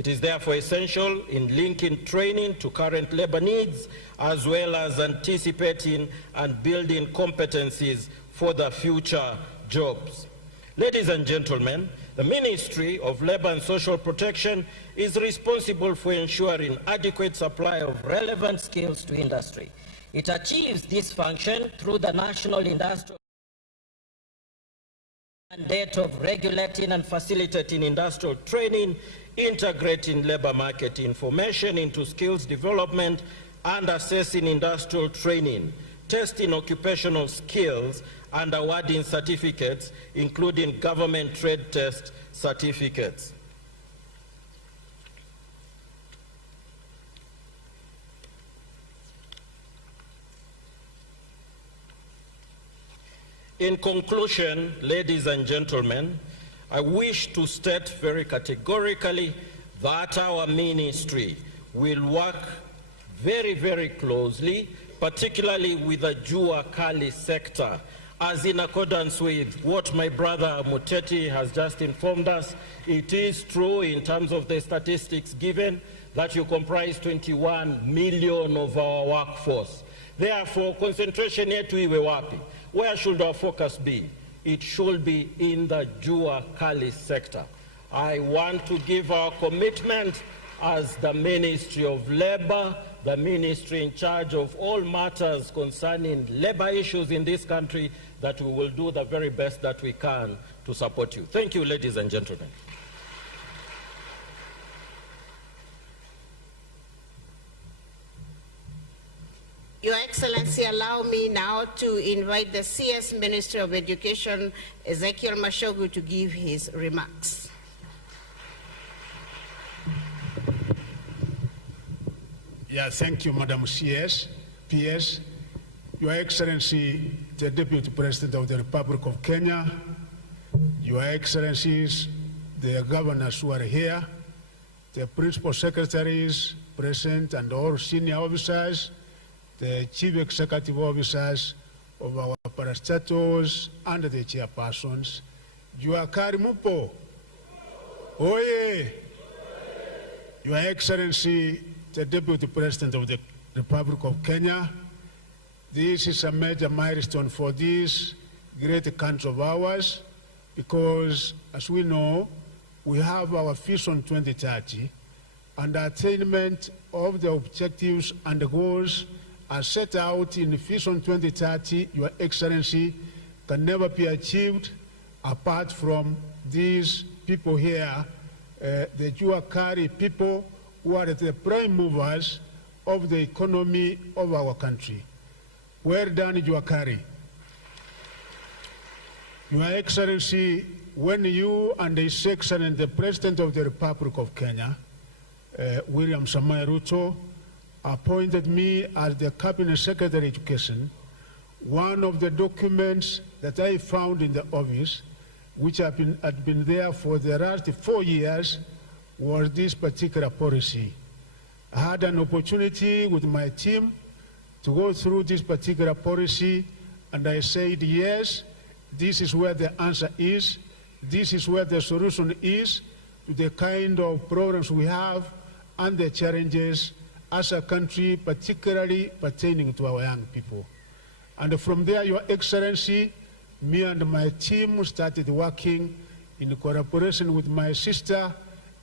It is therefore essential in linking training to current labor needs, as well as anticipating and building competencies for the future jobs. Ladies and gentlemen, the Ministry of Labour and Social Protection is responsible for ensuring adequate supply of relevant skills to industry. It achieves this function through the National Industrial mandate of regulating and facilitating industrial training, integrating labor market information into skills development, and assessing industrial training, testing occupational skills, and awarding certificates, including government trade test certificates. In conclusion, ladies and gentlemen, I wish to state very categorically that our ministry will work very, very closely, particularly with the Jua Kali sector, as in accordance with what my brother Muteti has just informed us. It is true in terms of the statistics given that you comprise 21 million of our workforce. Therefore, concentration yetu iwe wapi? Where should our focus be? It should be in the Jua Kali sector. I want to give our commitment as the Ministry of Labour, the ministry in charge of all matters concerning labor issues in this country, that we will do the very best that we can to support you. Thank you, ladies and gentlemen. Your Excellency, allow me now to invite the CS Minister of Education, Ezekiel Mashogu, to give his remarks. Yeah, thank you, Madam CS. PS, Your Excellency, the Deputy President of the Republic of Kenya, Your Excellencies, the governors who are here, the principal secretaries present, and all senior officers, the chief executive officers of our parastatals and the chairpersons. Jua Kali mupo. Oye. Your Excellency, the Deputy President of the Republic of Kenya, this is a major milestone for this great country of ours, because, as we know, we have our Vision 2030, and the attainment of the objectives and the goals as set out in Vision 2030, Your Excellency, can never be achieved apart from these people here, the Jua Kali people, who are the prime movers of the economy of our country. Well done, Jua Kali. Your Excellency, when you and His Excellency, the President of the Republic of Kenya, William Samoei Ruto, appointed me as the Cabinet Secretary of Education, one of the documents that I found in the office, which had been there for the last 4 years, was this particular policy. I had an opportunity with my team to go through this particular policy, and I said, yes, this is where the answer is, this is where the solution is to the kind of problems we have and the challenges as a country, particularly pertaining to our young people. And from there, Your Excellency, me and my team started working in collaboration with my sister,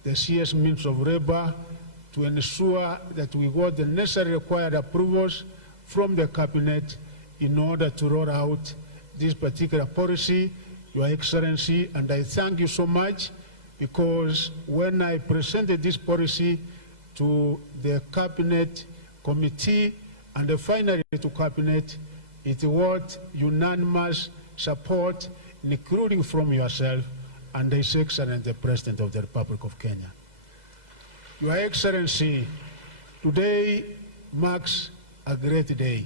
the CS Minister of Labour, to ensure that we got the necessary required approvals from the Cabinet in order to roll out this particular policy, Your Excellency. And I thank you so much, because when I presented this policy to the Cabinet Committee and finally to Cabinet, it was unanimous support, including from yourself and His Excellency, the President of the Republic of Kenya. Your Excellency, today marks a great day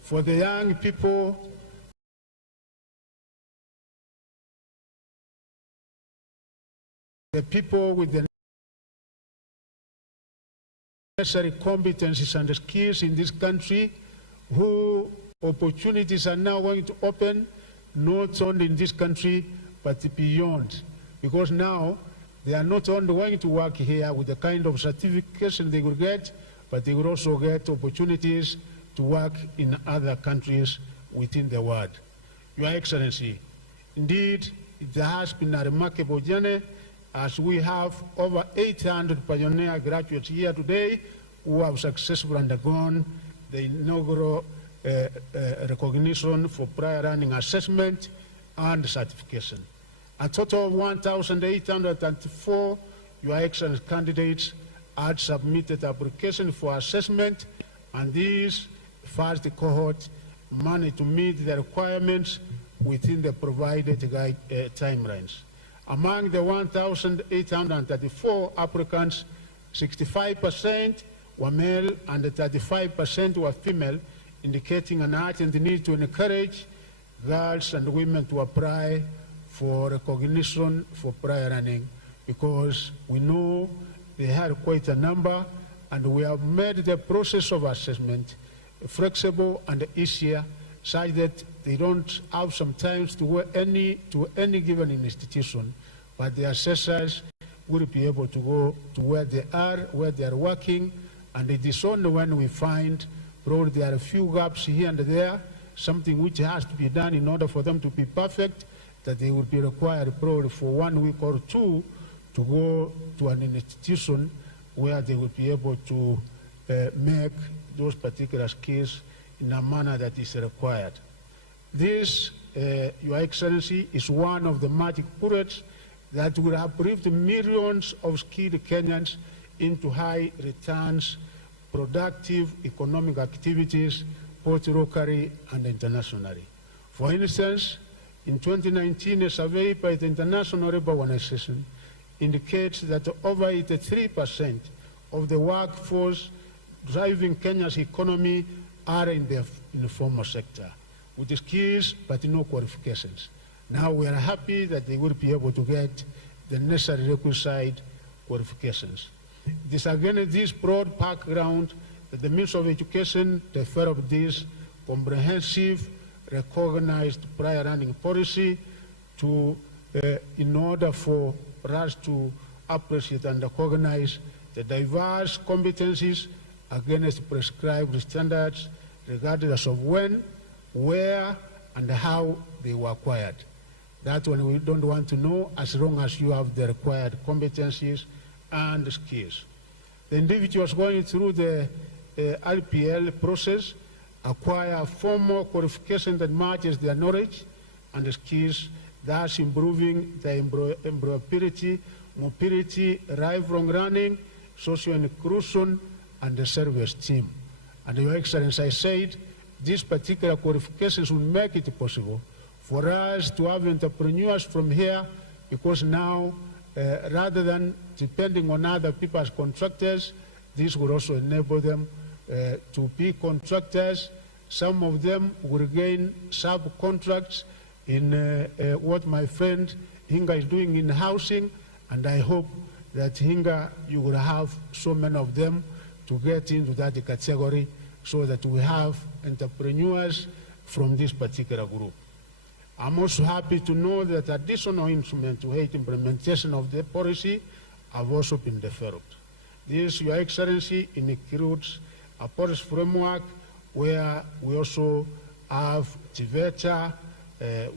for the young people, the people with the necessary competencies and skills in this country, who opportunities are now going to open, not only in this country, but beyond. Because now they are not only going to work here with the kind of certification they will get, but they will also get opportunities to work in other countries within the world. Your Excellency, indeed, it has been a remarkable journey, as we have over 800 pioneer graduates here today who have successfully undergone the inaugural recognition for prior running assessment and certification. A total of 1,804 Your Excellency candidates had submitted application for assessment, and these first cohort managed to meet the requirements within the provided timelines. Among the 1,834 applicants, 65% were male and 35% were female, indicating an urgent need to encourage girls and women to apply for recognition for prior running, because we know they had quite a number, and we have made the process of assessment flexible and easier, such that they don't have sometimes to go to any given institution, but the assessors will be able to go to where they are working, and it is only when we find probably there are a few gaps here and there, something which has to be done in order for them to be perfect, that they will be required probably for 1 week or two to go to an institution where they will be able to make those particular skills in a manner that is required. This, Your Excellency, is one of the magic bullets that will uplift millions of skilled Kenyans into high returns, productive economic activities, both locally and internationally. For instance, in 2019, a survey by the International Labour Organization indicates that over 83% of the workforce driving Kenya's economy are in the informal sector, with skills but no qualifications. Now we are happy that they will be able to get the necessary requisite qualifications. It is again this broad background that the Ministry of Education developed this comprehensive, recognized prior running policy in order for us to appreciate and recognize the diverse competencies against prescribed standards, regardless of when, where, and how they were acquired. That's when we don't want to know, as long as you have the required competencies and skills. The individuals going through the RPL process acquire formal qualification that matches their knowledge and skills, thus improving their employability, mobility, lifelong learning, social inclusion, and the service team. And Your Excellency, I said, these particular qualifications will make it possible for us to have entrepreneurs from here, because now, rather than depending on other people as contractors, this will also enable them to be contractors. Some of them will gain subcontracts in what my friend Hinga is doing in housing, and I hope that Hinga, you will have so many of them to get into that category, so that we have entrepreneurs from this particular group. I'm also happy to know that additional instruments to aid implementation of the policy have also been developed. This, Your Excellency, includes a policy framework where we also have TVETA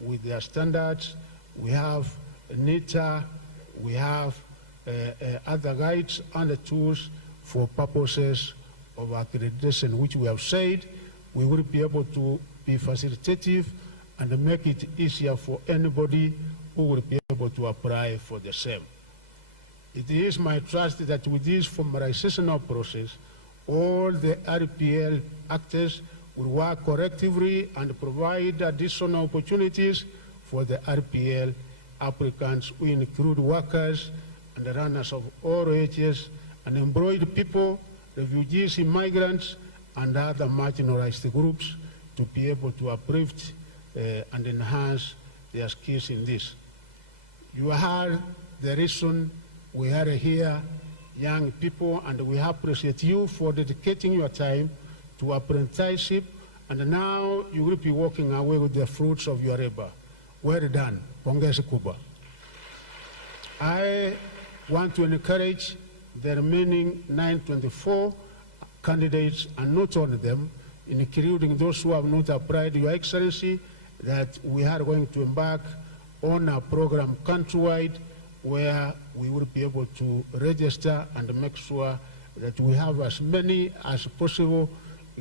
with their standards, we have NITA, we have other guides and tools for purposes of accreditation, which we have said we will be able to be facilitative and make it easier for anybody who will be able to apply for the same. It is my trust that with this formalizational process, all the RPL actors will work collectively and provide additional opportunities for the RPL applicants, who include workers and runners of all ages, unemployed people, refugees, immigrants, and other marginalized groups, to be able to uplift and enhance their skills in this. You heard the reason we are here, young people, and we appreciate you for dedicating your time to apprenticeship, and now you will be walking away with the fruits of your labor. Well done. Pongezi kubwa. want to encourage the remaining 924 candidates and not only them, including those who have not applied, Your Excellency, that we are going to embark on a program countrywide where we will be able to register and make sure that we have as many as possible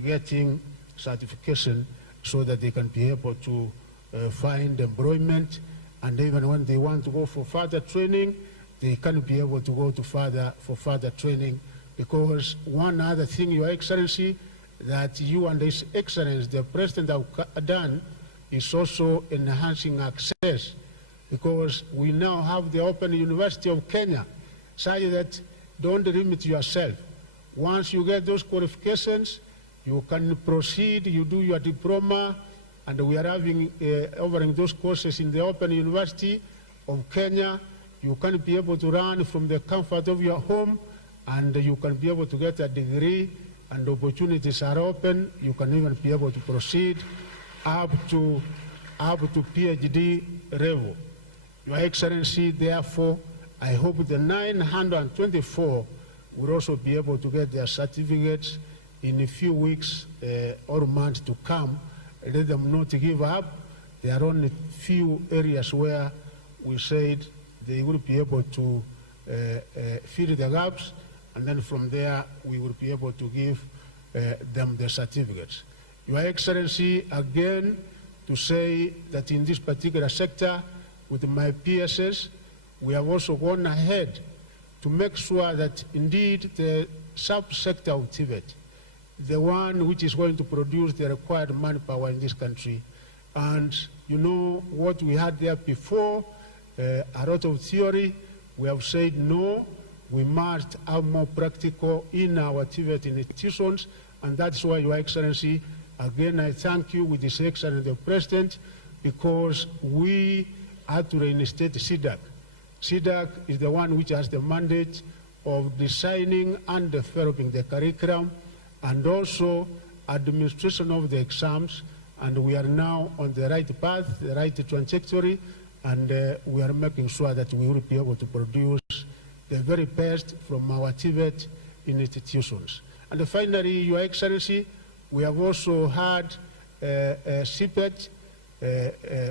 getting certification so that they can be able to find employment, and even when they want to go for further training, they can be able to go to for further training. Because one other thing, Your Excellency, that you and His Excellency, the President, have done is also enhancing access, because we now have the Open University of Kenya, such that don't limit yourself. Once you get those qualifications, you can proceed, you do your diploma, and we are offering those courses in the Open University of Kenya. You can be able to run from the comfort of your home, and you can be able to get a degree, and opportunities are open. You can even be able to proceed up to PhD level. Your Excellency, therefore, I hope the 924 will also be able to get their certificates in a few weeks or months to come. Let them not give up. There are only few areas where we said they will be able to fill the gaps, and then from there we will be able to give them the certificates. Your Excellency, again, to say that in this particular sector, with my PSS, we have also gone ahead to make sure that indeed the sub-sector of TVET, the one which is going to produce the required manpower in this country, and you know what we had there before, a lot of theory, we have said no, we must have more practical in our TVET institutions, and that's why, Your Excellency, again, I thank you with His Excellency the President, because we had to reinstate CDAC. CDAC is the one which has the mandate of designing and developing the curriculum and also administration of the exams, and we are now on the right path, the right trajectory, and we are making sure that we will be able to produce the very best from our TVET institutions. And finally, Your Excellency, we have also had CPET,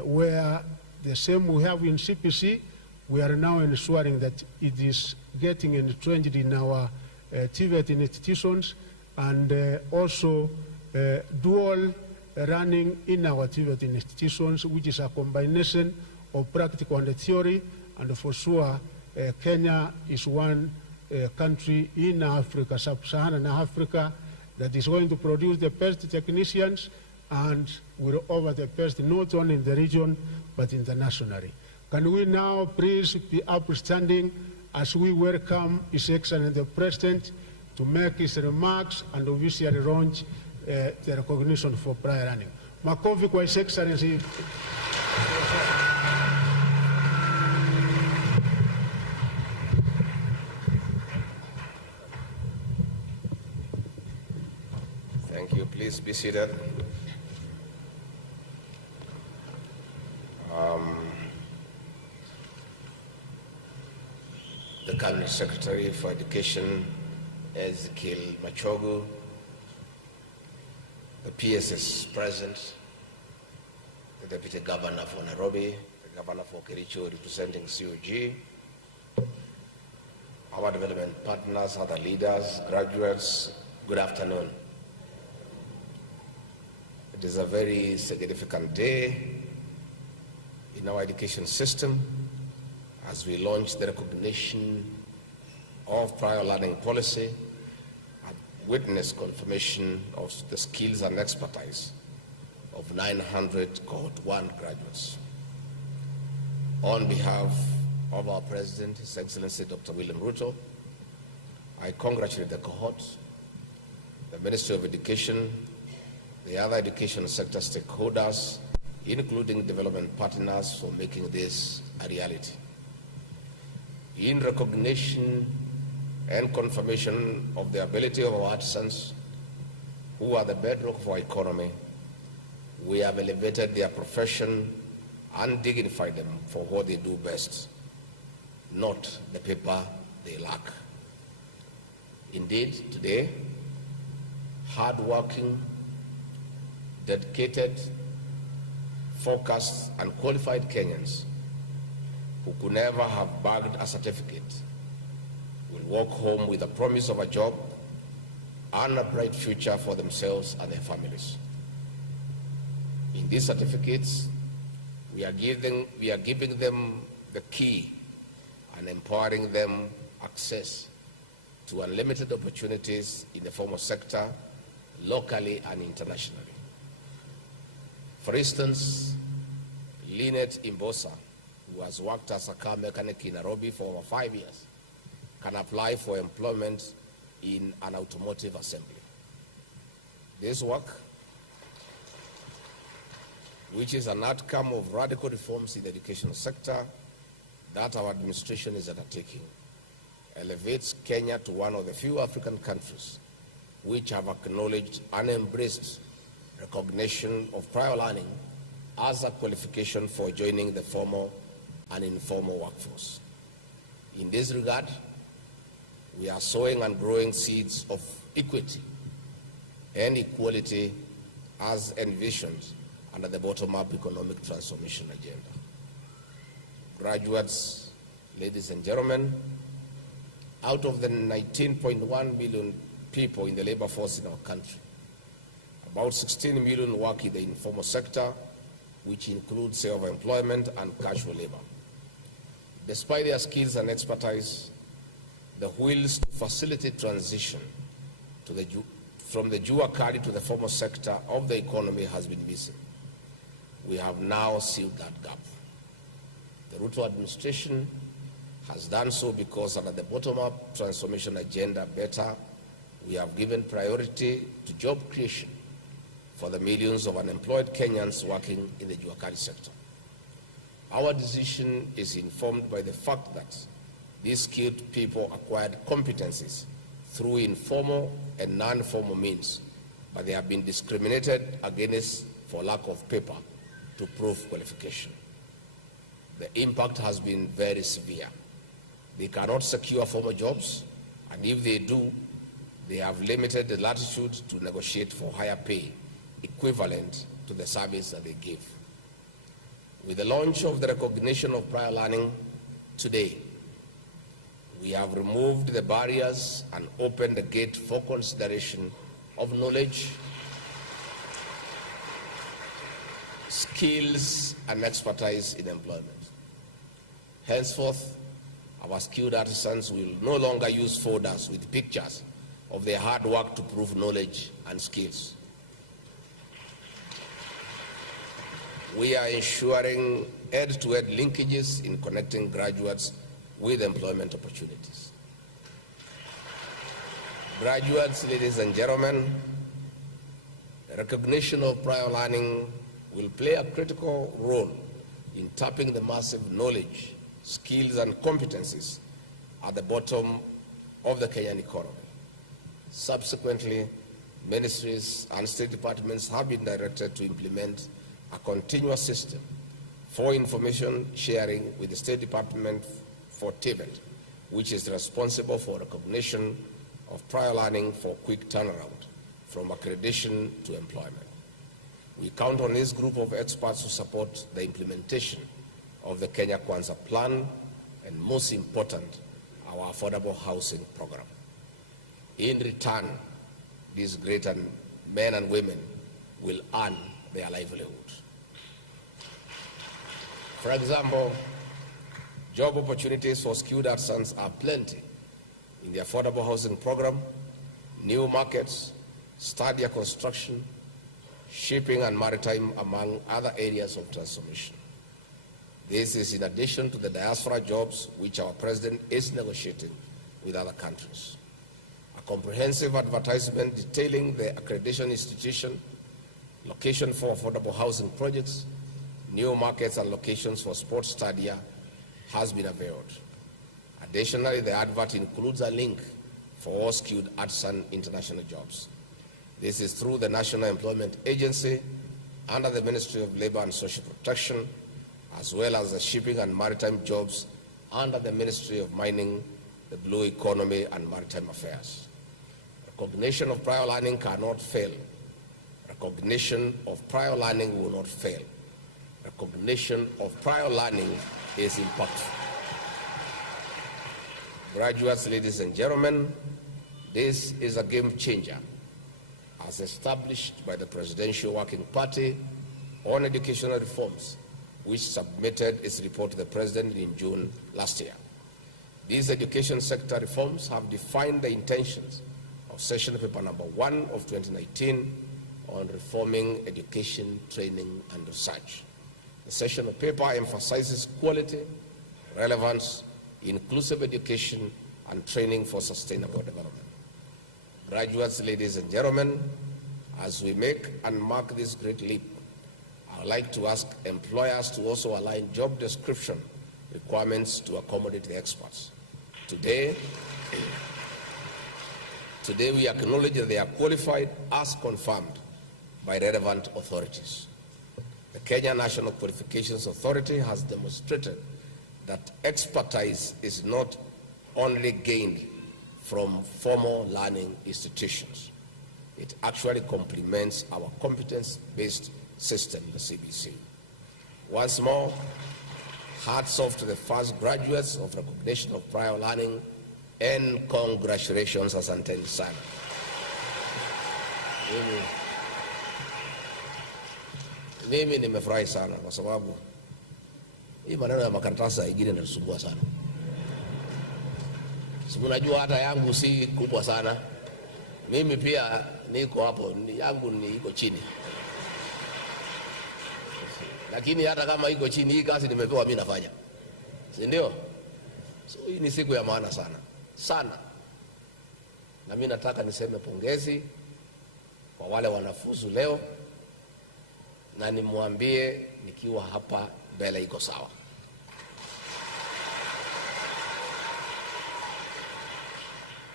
where the same we have in CPC, we are now ensuring that it is getting entrenched in our TVET institutions, and also dual running in our TVET institutions, which is a combination of practical and theory, and for sure Kenya is one country in Africa, sub-Saharan Africa, that is going to produce the best technicians and will offer the best not only in the region but internationally. Can we now please be upstanding as we welcome His Excellency the President to make his remarks and officially launch the recognition for prior running. Makofi kwa His Excellency. Thank you. Please be seated. The Cabinet Secretary for Education, Ezekiel Machogu, the PSS President, the Deputy Governor for Nairobi, the Governor for Kericho representing COG, our development partners, other leaders, graduates, good afternoon. It is a very significant day in our education system as we launch the recognition of prior learning policy and witness confirmation of the skills and expertise of 900 Cohort 1 graduates. On behalf of our President, His Excellency Dr. William Ruto, I congratulate the cohort, the Ministry of Education, the other education sector stakeholders, including development partners, for making this a reality. In recognition and confirmation of the ability of our artisans, who are the bedrock of our economy, we have elevated their profession and dignified them for what they do best, not the paper they lack. Indeed, today, hard-working, dedicated, focused, and qualified Kenyans who could never have bagged a certificate will walk home with the promise of a job and a bright future for themselves and their families. In these certificates, we are giving them the key and empowering them access to unlimited opportunities in the formal sector, locally and internationally. For instance, Lynette Imbosa, who has worked as a car mechanic in Nairobi for over 5 years, can apply for employment in an automotive assembly. This work, which is an outcome of radical reforms in the education sector that our administration is undertaking, elevates Kenya to one of the few African countries which have acknowledged and embraced recognition of prior learning as a qualification for joining the formal and informal workforce. In this regard, we are sowing and growing seeds of equity and equality as envisioned under the bottom-up economic transformation agenda. Graduates, ladies and gentlemen, out of the 19.1 million people in the labor force in our country, about 16 million work in the informal sector, which includes self-employment and casual labor. Despite their skills and expertise, the wheels to facilitate transition from the jua kali to the formal sector of the economy has been missing. We have now sealed that gap. The Ruto administration has done so because under the bottom-up transformation agenda, better, we have given priority to job creation for the millions of unemployed Kenyans working in the jua kali sector. Our decision is informed by the fact that these skilled people acquired competencies through informal and non-formal means, but they have been discriminated against for lack of paper to prove qualification. The impact has been very severe. They cannot secure formal jobs, and if they do, they have limited latitude to negotiate for higher pay equivalent to the service that they give. With the launch of the recognition of prior learning today, we have removed the barriers and opened the gate for consideration of knowledge, skills, and expertise in employment. Henceforth, our skilled artisans will no longer use folders with pictures of their hard work to prove knowledge and skills. We are ensuring end-to-end linkages in connecting graduates with employment opportunities. Graduates, ladies and gentlemen, the recognition of prior learning will play a critical role in tapping the massive knowledge, skills, and competencies at the bottom of the Kenyan economy. Subsequently, ministries and state departments have been directed to implement a continuous system for information sharing with the State Department for TVET, which is responsible for recognition of prior learning for quick turnaround from accreditation to employment. We count on this group of experts to support the implementation of the Kenya Kwanza plan and, most important, our affordable housing program. In return, these great men and women will earn their livelihood. For example, job opportunities for skilled artisans are plenty in the affordable housing program, new markets, stadia construction, shipping and maritime, among other areas of transformation. This is in addition to the diaspora jobs which our president is negotiating with other countries. A comprehensive advertisement detailing the accreditation institution, location for affordable housing projects, new markets and locations for sports stadia has been availed. Additionally, the advert includes a link for all skilled artisan international jobs. This is through the National Employment Agency under the Ministry of Labor and Social Protection, as well as the shipping and maritime jobs under the Ministry of Mining, the blue economy, and maritime affairs. Recognition of prior learning cannot fail. Recognition of prior learning will not fail. Recognition of prior learning is impactful. Graduates, ladies and gentlemen, this is a game changer as established by the Presidential Working Party on Educational Reforms, which submitted its report to the President in June last year. These education sector reforms have defined the intentions of Session Paper number 1 of 2019 on reforming education, training, and research. The session paper emphasizes quality, relevance, inclusive education, and training for sustainable development. Graduates, ladies and gentlemen, as we make and mark this great leap, I would like to ask employers to also align job description requirements to accommodate the experts. Today we acknowledge that they are qualified as confirmed by relevant authorities. The Kenya National Qualifications Authority has demonstrated that expertise is not only gained from formal learning institutions. It actually complements our competence-based system, the CBC. Once more, hats off to the first graduates of recognition of prior learning, and congratulations, asanteni sana. Mimi nimefurahi sana kwa sababu hii maneno ya makaratasi ingine inasumbua sana. Si mnajua hata yangu si kubwa sana. Mimi pia niko hapo, yangu ni iko chini. Lakini hata kama iko chini, hii kazi nimepewa mimi nafanya. Si ndio? So hii ni siku ya maana sana. Sana. Na mimi nataka niseme pongezi kwa wale wanafuzu leo, na nimwambie nikiwa hapa mbele iko sawa.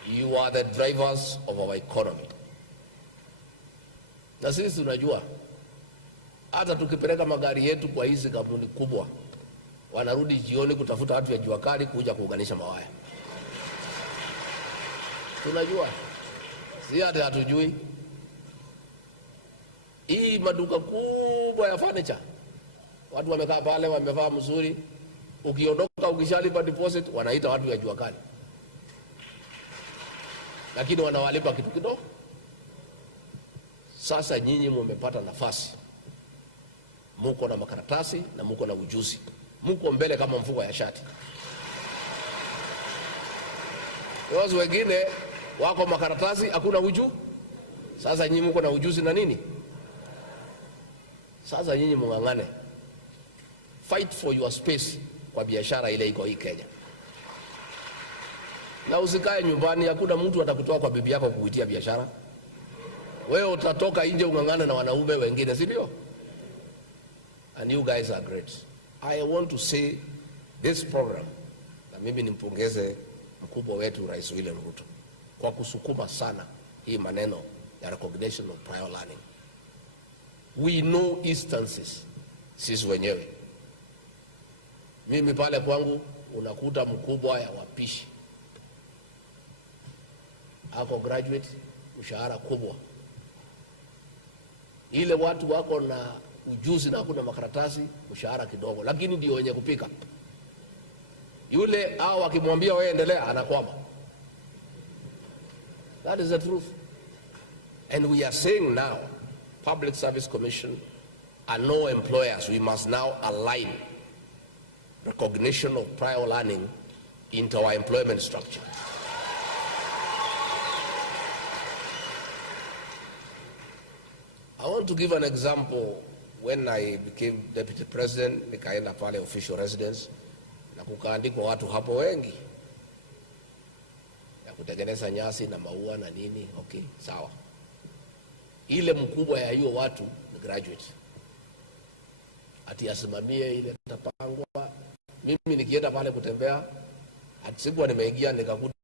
You are the drivers of our economy. Na sisi tunajua hata tukipeleka magari yetu kwa hizi kampuni kubwa, wanarudi jioni kutafuta watu ya jua kali kuja kuunganisha mawaya. Tunajua. Si hata hatujui. Hii maduka kubwa ya furniture, watu wamekaa pale wamevaa mzuri, ukiondoka ukishalipa deposit wanaita watu ya jua kali. Lakini wanawalipa kitu kidogo. Sasa nyinyi mmepata nafasi. Muko na makaratasi na muko na ujuzi. Muko mbele kama mfuko ya shati. Watu wengine wako makaratasi hakuna ujuzi. Sasa nyinyi muko na ujuzi na nini? Sasa nyinyi mungangane. Fight for your space kwa biashara ile iko hii Kenya. Na usikae nyumbani, hakuna mtu atakutoa kwa bibi yako kuitia biashara. Wewe utatoka nje ungangane na wanaume wengine, si ndio? And you guys are great. I want to say this program, na mimi nimpongeze mkubwa wetu Rais William Ruto kwa kusukuma sana hii maneno ya recognition of prior learning. We know instances sisi wenyewe. Mimi pale kwangu unakuta mkubwa ya wapishi ako graduate, mshahara kubwa. Ile watu wako na ujuzi na hakuna makaratasi, mshahara kidogo, lakini ndio wenye kupika. Yule hao akimwambia wewe endelea anakwama. That is the truth. And we are saying now, Public Service Commission and no employers, we must now align recognition of prior learning into our employment structure. I want to give an example. When I became deputy president, nikaenda pale official residence na kukaandikwa watu hapo wengi ya kutengeneza nyasi na maua na nini. Okay, sawa. Ile mkubwa ya hiyo watu ni graduate. Ati asimamie ile tapangwa. Mimi nikienda pale kutembea, ati sikuwa nimeingia nikakuta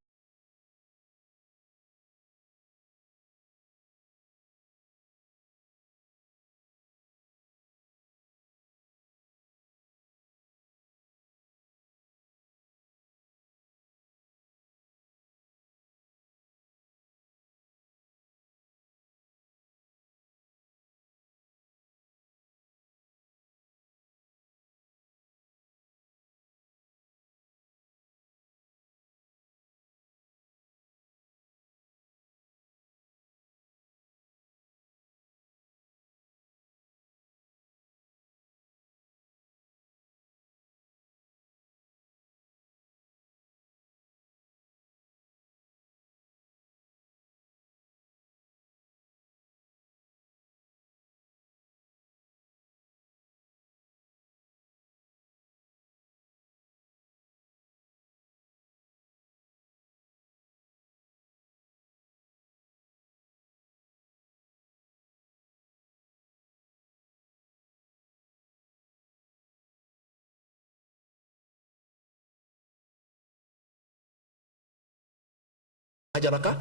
akajanaka.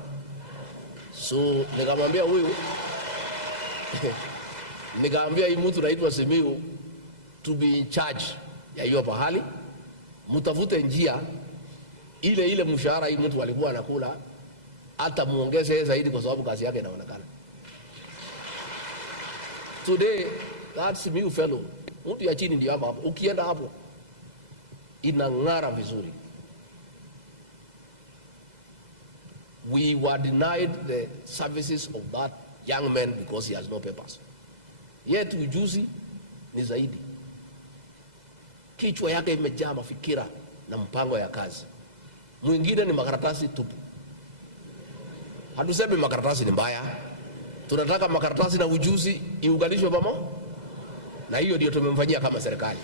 So nikamwambia huyu nikaambia hii mtu naitwa Simiyu to be in charge ya hiyo pahali, mtafute njia ile mshahara hii mtu alikuwa anakula hata muongeze zaidi kwa sababu kazi yake inaonekana. Today that Simiyu fellow, mtu ya chini ndio hapo, ukienda hapo inang'ara vizuri. We were denied the services of that young man because he has no papers. Yet ujuzi ni zaidi. Kichwa yake imejaa mafikira na mpango ya kazi. Mwingine ni makaratasi tupu. Hatusemi makaratasi ni mbaya. Tunataka makaratasi na ujuzi iunganishwe pamoja. Na hiyo ndio tumemfanyia kama serikali.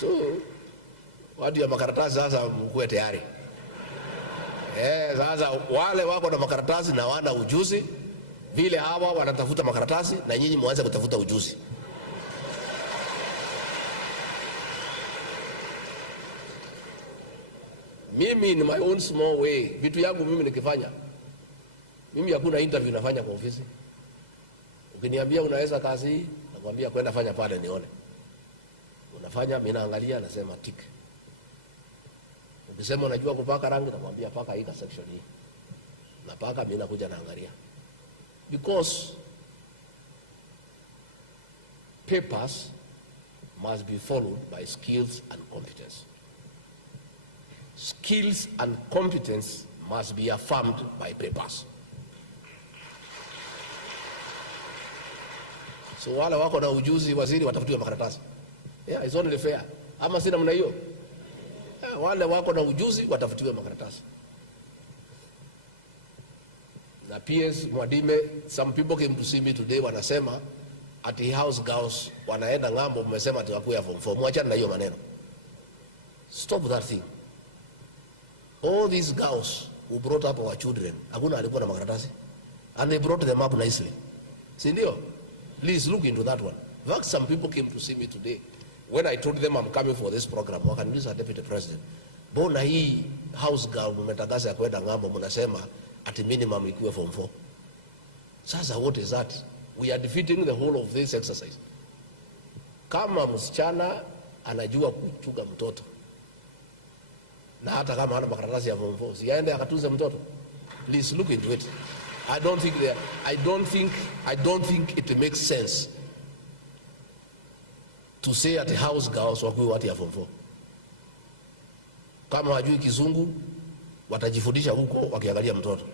So watu ya makaratasi sasa mkuwe tayari. Sasa wale wako na makaratasi na wana ujuzi, vile hawa wanatafuta makaratasi na nyinyi mwanze kutafuta ujuzi. Mimi in my own small way, vitu yangu mimi nikifanya. Mimi hakuna interview nafanya kwa ofisi. Ukiniambia unaweza kazi hii, nakwambia kwenda fanya pale nione. Unafanya, mimi naangalia nasema tick. Ukisema unajua kupaka rangi, nakwambia paka hii section hii. Napaka, mimi nakuja naangalia. Because papers must be followed by skills and competence. Skills and competence must be affirmed by papers. So wale wako na ujuzi waziri watafutiwe makaratasi. Yeah, it's only fair. Ama sina mna hiyo? Yeah, wale wako na ujuzi watafutiwe makaratasi. Na PS Mwadime, some people came to see me today wanasema ati house girls wanaenda ngambo, mmesema tuwakuya form 4. Mwachana na hiyo maneno. Stop that thing. All these girls who brought up our children, hakuna alikuwa na makaratasi, and they brought them up nicely. Si ndio? Please look into that one. In fact, some people came to see me today. When I told them I'm coming for this program, wakaniuliza Deputy President, mbona hii house girl mmetangaza kwenda ngambo mnasema at minimum ikuwe form 4? Sasa what is that? We are defeating the whole of this exercise. Kama msichana anajua kuchunga mtoto, na hata kama hana makaratasi ya form 4, siaende akatunze mtoto. Please look into it. I don't think it makes sense to say at the house girls wakuwe watu ya form 4. Kama wajui kizungu watajifundisha huko wakiangalia mtoto.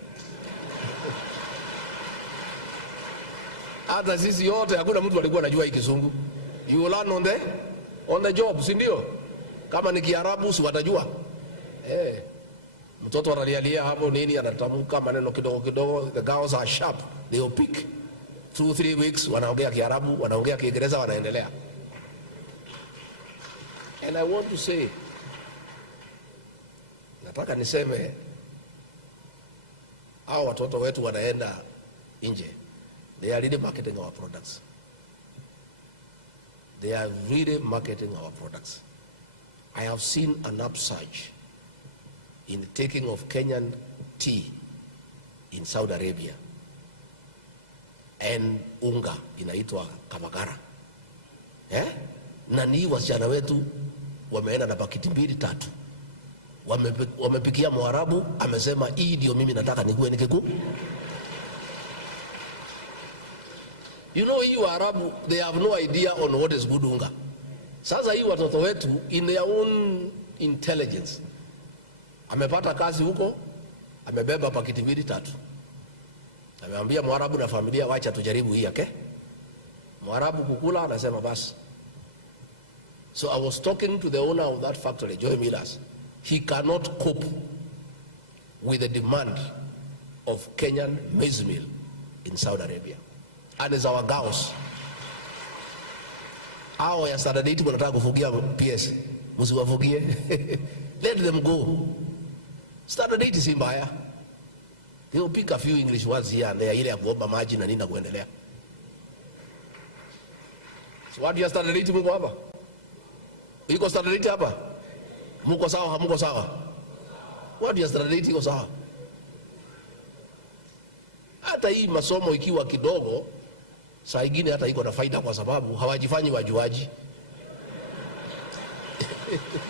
Hata sisi yote hakuna mtu alikuwa anajua kizungu. You learn on the job, si ndio? Kama ni Kiarabu si watajua. Mtoto analialia hapo nini, anatamka maneno kidogo kidogo. The girls are sharp, they will pick. 2-3 weeks wanaongea Kiarabu, wanaongea Kiingereza, wanaendelea. And I want to say, nataka niseme, hao watoto wetu wanaenda nje. They are really marketing our products. They are really marketing our products. I have seen an upsurge in the taking of Kenyan tea in Saudi Arabia, and unga inaitwa Kamagara. Na ni wasichana wetu wameenda na pakiti 2-3. Wamepikia Mwarabu, amesema hii ndio mimi nataka nikuwe nikiku. You know, hii Waarabu, they have no idea on what is good unga. Sasa hii watoto wetu in their own intelligence, amepata kazi huko, amebeba pakiti 2-3. Ameambia Mwarabu na familia, wacha tujaribu hii yake. Mwarabu kukula, anasema basi. So I was talking to the owner of that factory, Joy Millers. He cannot cope with the demand of Kenyan maize meal in Saudi Arabia. And it's our girls. Hao ya Saturday wanataka kufugia PS. Msiwafugie. Let them go. Saturday si mbaya. They'll pick a few English words here and there, ile ya kuomba maji na nini na kuendelea. So what ya Saturday mko hapa? Iko Saturday hapa? Mko sawa, hamuko sawa? watu ya strategy iko sawa. Hata hii masomo ikiwa kidogo, saa ingine hata iko na faida kwa sababu hawajifanyi wajuaji.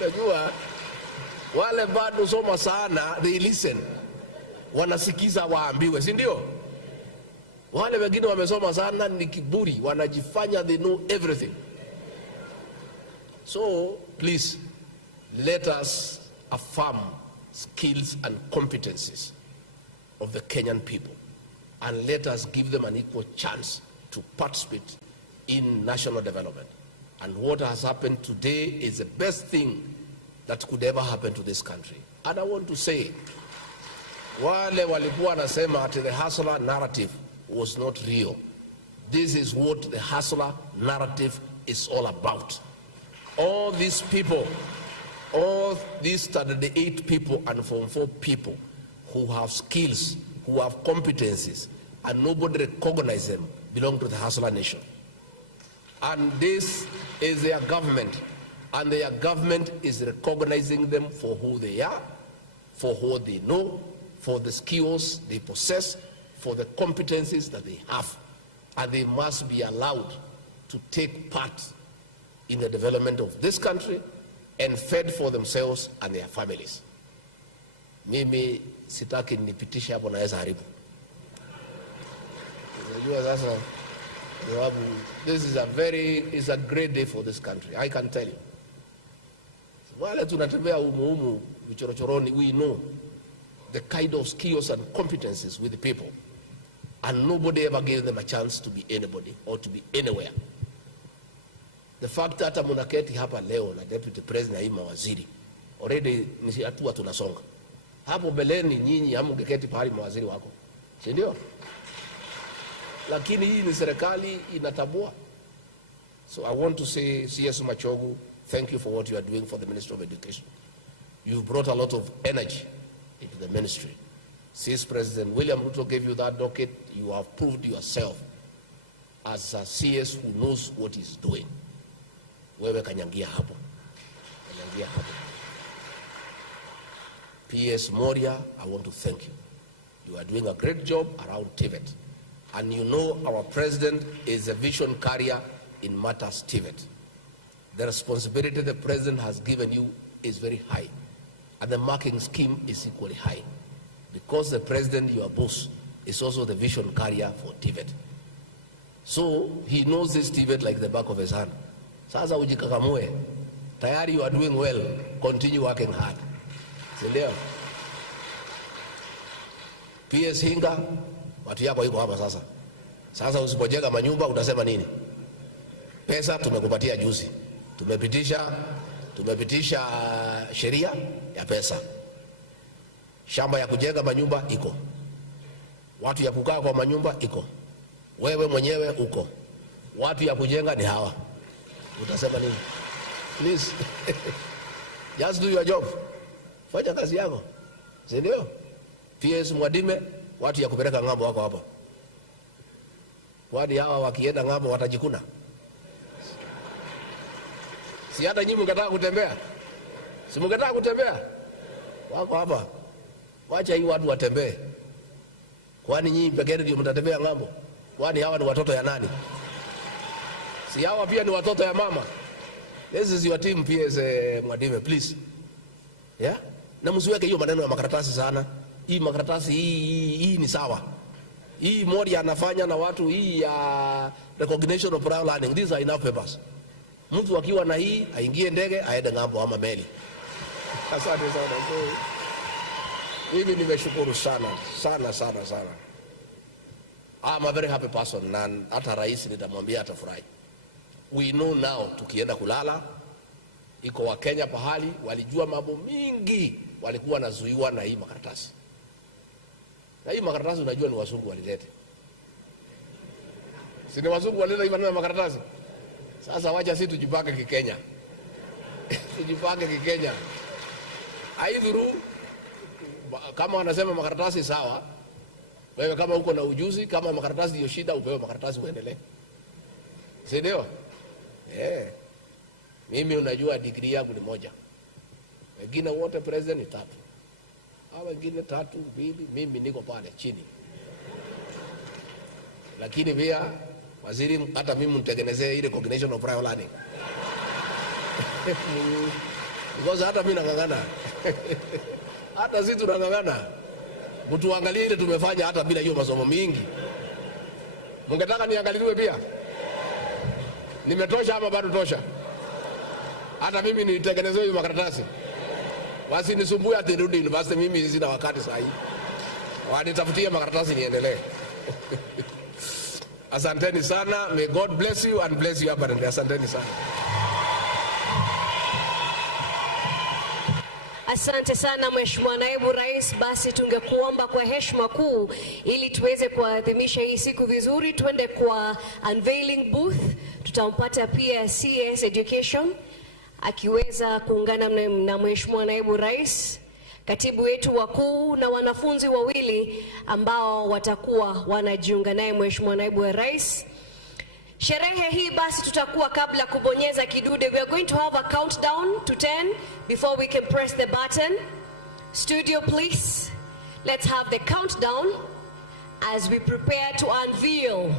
Unajua wale bado soma sana, they listen. Wanasikiza waambiwe, si ndio? Wale wengine wamesoma sana ni kiburi, wanajifanya they know everything. So please let us affirm skills and competencies of the Kenyan people, and let us give them an equal chance to participate in national development. And what has happened today is the best thing that could ever happen to this country. And I want to say, wale walikuwa wanasema that the hustler narrative was not real. This is what the hustler narrative is all about. All these people, all these 38 people and 44 people who have skills, who have competencies, and nobody recognizes them, belong to the hustler nation. And this is their government, and their government is recognizing them for who they are, for what they know, for the skills they possess, for the competencies that they have. And they must be allowed to take part in the development of this country and fed for themselves and their families. Mimi sitaki nipitishe hapo naweza haribu. Unajua sasa, this is a great day for this country, I can tell you. Wale tunatembea umu vichorochoroni, we know the kind of skills and competencies with the people, and nobody ever gave them a chance to be anybody or to be anywhere. The fact that munaketi hapa leo na deputy president na mawaziri, already ni hatua tunasonga. Hapo beleni nyinyi hamungeketi pahali mawaziri wako, si ndio? Lakini hii ni serikali inatabua. So I want to say, CS Machogu, thank you for what you are doing for the Ministry of Education. You've brought a lot of energy into the ministry. Since President William Ruto gave you that docket, you have proved yourself as a CS who knows what he's doing. Wewe kanyangia hapo. Kanyangia hapo. PS Moria, I want to thank you. You are doing a great job around TVET. And you know our president is a vision carrier in matters TVET. The responsibility the president has given you is very high. And the marking scheme is equally high. Because the president, your boss, is also the vision carrier for TVET. So he knows this TVET like the back of his hand. Sasa ujikakamue. Tayari you are doing well. Continue working hard. Sindio? PS Hinga, watu yako yuko hapa sasa. Sasa usipojenga manyumba utasema nini? Pesa tumekupatia juzi. Tumepitisha sheria ya pesa. Shamba ya kujenga manyumba iko. Watu ya kukaa kwa manyumba iko. Wewe mwenyewe uko. Watu ya kujenga ni hawa. Utasema nini? Please. Just do your job. Fanya kazi yako. Si ndio? PS Mwadime, watu ya kupeleka ng'ambo wako hapa. Wadi hawa wakienda ng'ambo watajikuna. Si hata nyinyi mngetaka kutembea? Si mngetaka kutembea? Wako hapa. Wacha hii watu watembee. Kwani nyinyi pekee ndio mtatembea ng'ambo? Kwani hawa ni watoto ya nani? Si hawa pia ni watoto ya mama? This is your team, PS Mwadime, please. Yeah? Na msiweke hiyo maneno ya makaratasi sana. Hii makaratasi hii ni sawa. Hii Moria anafanya na watu, hii ya recognition of prior learning, these are enough papers. Mtu akiwa na hii aingie ndege aende ng'ambo ama meli. Asante sana. Mimi nimeshukuru sana. I'm a very happy person, na hata rais nitamwambia atafurahi. We know now, tukienda kulala, iko wa Kenya pahali walijua mambo mingi walikuwa nazuiwa na hii makaratasi. Na hii makaratasi unajua ni wazungu walilete. Si ni wazungu walileta hii maneno ya makaratasi? Sasa wacha sisi tujipange kikenya. Tujipange kikenya. Aidhuru kama wanasema makaratasi sawa, wewe kama uko na ujuzi, kama makaratasi ndio shida, upewe makaratasi uendelee. Si ndio? Mimi unajua degree yangu ni moja. Wengine wote president ni 3. wengine 3, 2, mimi niko pale chini. Lakini pia waziri, hata mimi mtengenezee ile recognition of prior learning. Because hata mimi nangangana. Hata sisi tunangangana. Mtu angalie ile tumefanya hata bila hiyo masomo mingi. Mungetaka niangaliwe pia? Nimetosha ama bado tosha? Hata mimi nitengenezee hiyo makaratasi. Basi nisumbue ati nirudi university, mimi sina wakati sasa hivi. Wanitafutie makaratasi niendelee. Asanteni sana. May God bless you and bless you abundantly. Asanteni sana. Asante sana Mheshimiwa Naibu Rais. Basi tungekuomba kwa heshima kuu, ili tuweze kuadhimisha hii siku vizuri, tuende kwa unveiling booth. Tutampata pia CS Education akiweza kuungana na Mheshimiwa Naibu Rais, katibu wetu wakuu na wanafunzi wawili ambao watakuwa wanajiunga naye Mheshimiwa Naibu wa Rais. Sherehe hii basi tutakuwa kabla kubonyeza kidude. We are going to have a countdown to 10 before we can press the button. Studio, please. Let's have the countdown as we prepare to unveil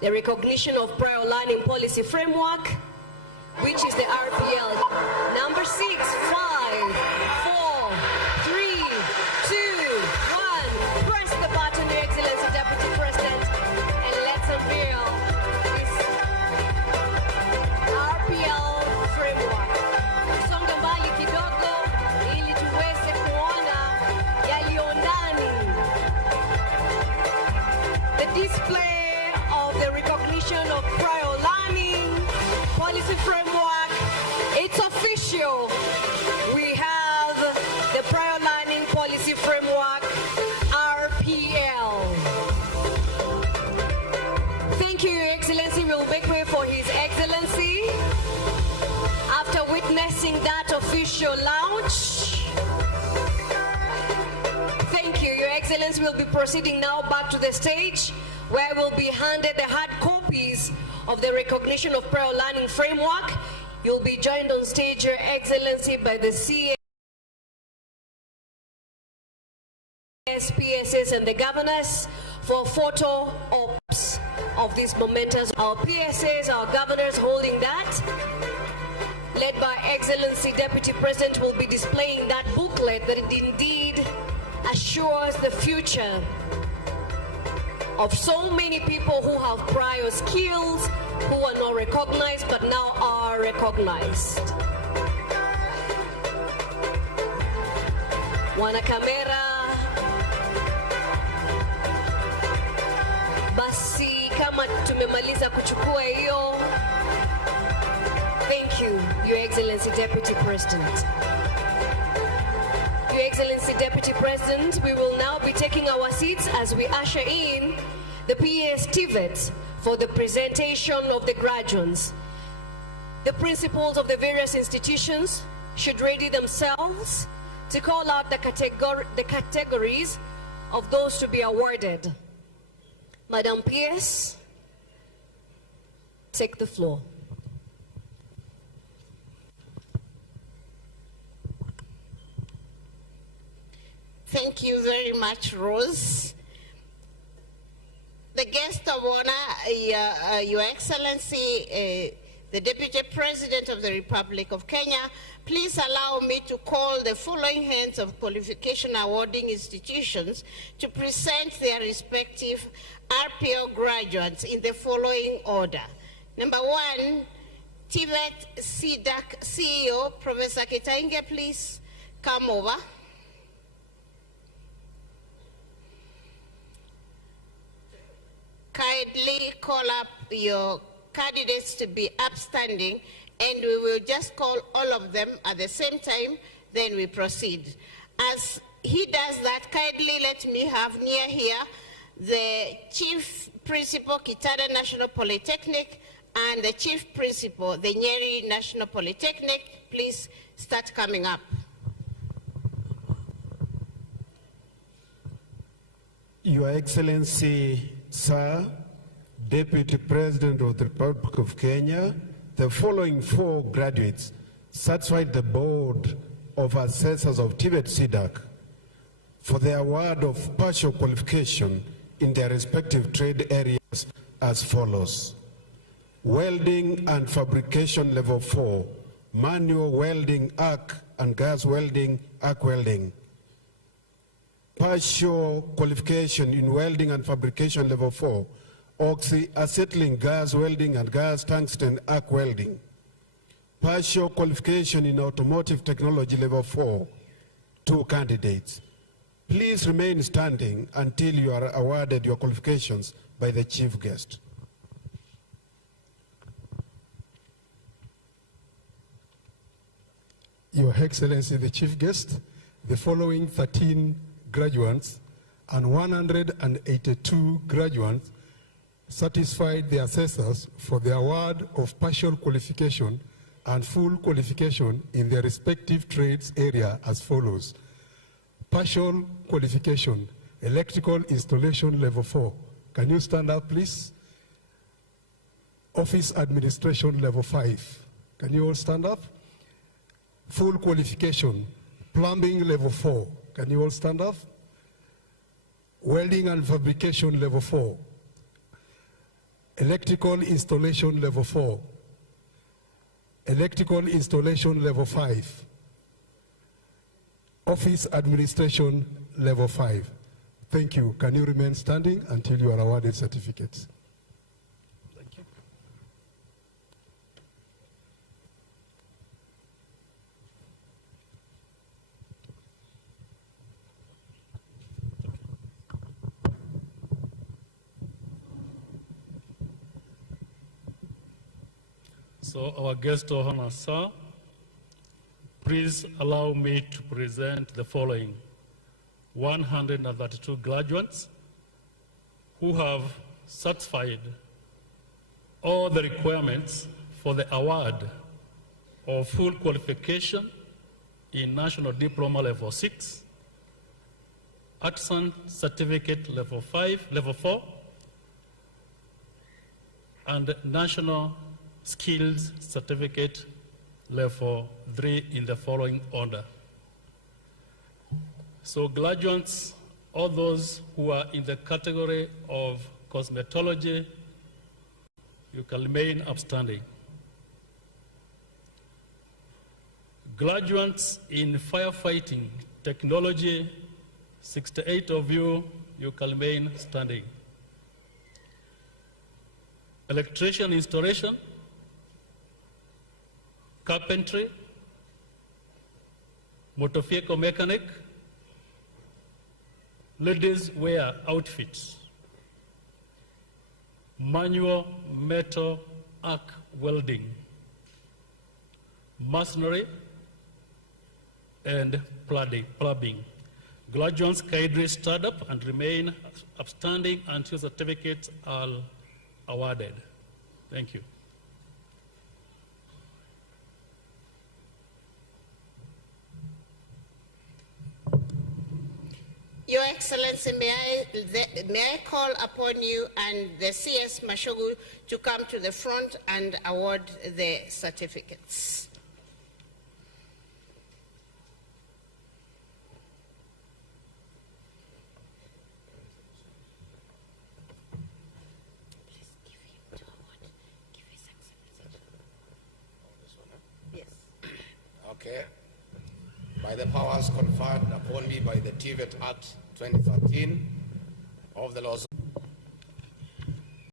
the recognition of prior learning policy framework, which is the RPL. Number 6, 5, 4, 3, 2, 1. Press the button, Your Excellency Deputy President, and let's unveil this RPL framework. Songa mbali kidogo ili tuweze kuona yaliyo ndani. The display of the recognition of prior learning policy framework. It's official. We have the prior learning policy framework, RPL. Thank you, Your Excellency. We'll make way for His Excellency. After witnessing that official launch, thank you, Your Excellency. We'll be proceeding now back to the stage, where we'll be handed the hard copies of the recognition of prior learning framework. You'll be joined on stage, Your Excellency, by the CS, PSS, and the governors for photo ops of this momentous. Our PSS, our governors holding that, led by Excellency Deputy President, will be displaying that booklet that indeed assures the future of so many people who have prior skills, who are not recognized but now are recognized. Wana kamera, basi kama tumemaliza kuchukua hiyo. Thank you, Your Excellency Deputy President. Your Excellency Deputy President, we will now be taking our seats as we usher in the PS TVET for the presentation of the graduates. The principals of the various institutions should ready themselves to call out the categories of those to be awarded. Madam PS, take the floor. Thank you very much, Rose. The guest of honor, Your Excellency, the Deputy President of the Republic of Kenya, please allow me to call the following heads of qualification awarding institutions to present their respective RPL graduates in the following order. Number 1, TVET CDAC CEO, Professor Kitainge, please come over. Kindly call up your candidates to be upstanding, and we will just call all of them at the same time, then we proceed. As he does that, kindly let me have near here the Chief Principal, Kitada National Polytechnic, and the Chief Principal, the Nyeri National Polytechnic. Please start coming up. Your Excellency, Sir, Deputy President of the Republic of Kenya, the following 4 graduates satisfied the Board of Assessors of TVET CDAC. for the award of partial qualification in their respective trade areas as follows: welding and fabrication level 4, manual welding arc and gas welding arc welding. Partial qualification in welding and fabrication level 4, oxy-acetylene gas welding and gas tungsten arc welding. Partial qualification in automotive technology level 4, 2 candidates. Please remain standing until you are awarded your qualifications by the chief guest. Your Excellency, the chief guest, the following 13 graduates and 182 graduates satisfied the assessors for the award of partial qualification and full qualification in their respective trades area as follows: partial qualification, electrical installation level 4. Can you stand up, please? Office administration level 5. Can you all stand up? Full qualification, plumbing level 4. Can you all stand up? Welding and fabrication level 4. Electrical installation level 4. Electrical installation level 5. Office administration level 5. Thank you. Can you remain standing until you are awarded certificates? Thank you. So our guest of honor, sir, please allow me to present the following 132 graduates who have satisfied all the requirements for the award of full qualification in National Diploma Level 6, Artisan Certificate Level 5, Level 4, and National Skills Certificate Level 3 in the following order. So graduates, all those who are in the category of cosmetology, you can remain upstanding. Graduates in firefighting technology, 68 of you, you can remain standing. Electrician installation, carpentry, motor vehicle mechanic, ladies wear outfits, manual metal arc welding, masonry, and plumbing. Graduates kindly stand up and remain upstanding until certificates are awarded. Thank you. Your Excellency, may I call upon you and the CS Mashogu to come to the front and award the certificates. Please give him to award. Give His Excellency. Yes. Okay. By the powers conferred upon me by the TVET Act 2013 of the laws